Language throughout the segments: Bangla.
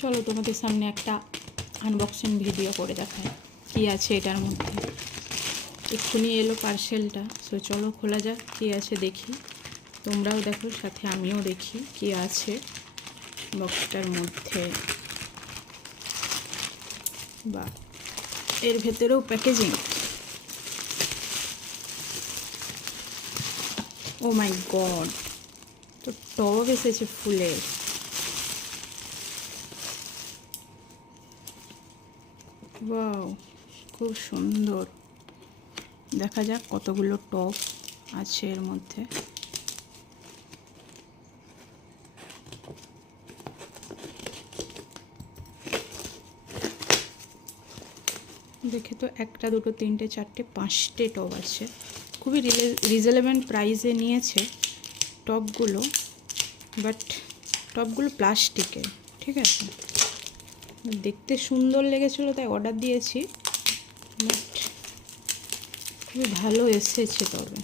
চলো তোমাদের সামনে একটা আনবক্সিং ভিডিও করে দেখায় কী আছে এটার মধ্যে। এক্ষুনি এলো পার্সেলটা, সো চলো খোলা যাক কী আছে দেখি, তোমরাও দেখো সাথে আমিও দেখি কী আছে বক্সটার মধ্যে। বা এর ভেতরেও প্যাকেজিং, ও মাই গড, তো টব এসেছে ফুলের। ওয়াও, খুব সুন্দর। দেখা যাক কতগুলো টব আছে এর মধ্যে। দেখে তো একটা দুটো তিনটে চারটে পাঁচটে টব আছে। খুবই রিজনেবল প্রাইসে নিয়েছে টবগুলো, বাট টবগুলো প্লাস্টিকের, ঠিক আছে। দেখতে সুন্দর লেগেছিলো তাই অর্ডার দিয়েছি, বাট খুবই ভালো এসেছে। তবে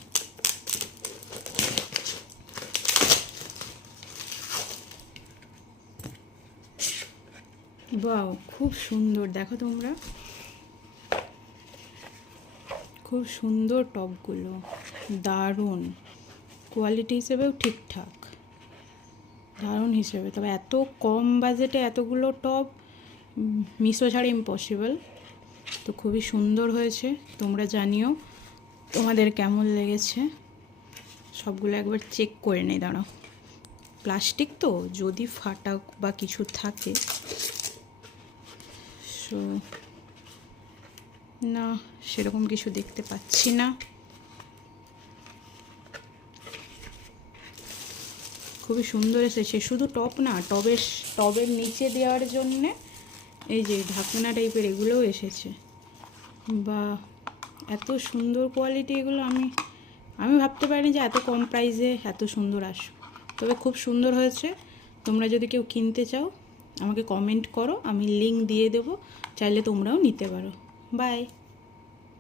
বাও, খুব সুন্দর, দেখো তোমরা, খুব সুন্দর টবগুলো, দারুণ কোয়ালিটি হিসেবেও ঠিকঠাক, দারুণ হিসেবে। তবে এত কম বাজেটে এতগুলো টব মিশো ছাড়া ইম্পসিবল। তো খুবই সুন্দর হয়েছে, তোমরা জানিও তোমাদের কেমন লেগেছে। সবগুলো একবার চেক করে নেই, দাঁড়াও। প্লাস্টিক তো, যদি ফাটা বা কিছু থাকে, সো না, সেরকম কিছু দেখতে পাচ্ছি না। খুবই সুন্দর এসেছে। শুধু টপ না, টবের নিচে দেওয়ার জন্যে এই যে ঢাকনা টাইপের এগুলোও এসেছে। বা এত সুন্দর কোয়ালিটি এগুলো, আমি ভাবতে পারিনি যে এত কম প্রাইসে এত সুন্দর আসবে। তবে খুব সুন্দর হয়েছে। তোমরা যদি কেউ কিনতে চাও আমাকে কমেন্ট করো, আমি লিঙ্ক দিয়ে দেবো, চাইলে তোমরাও নিতে পারো। বাই।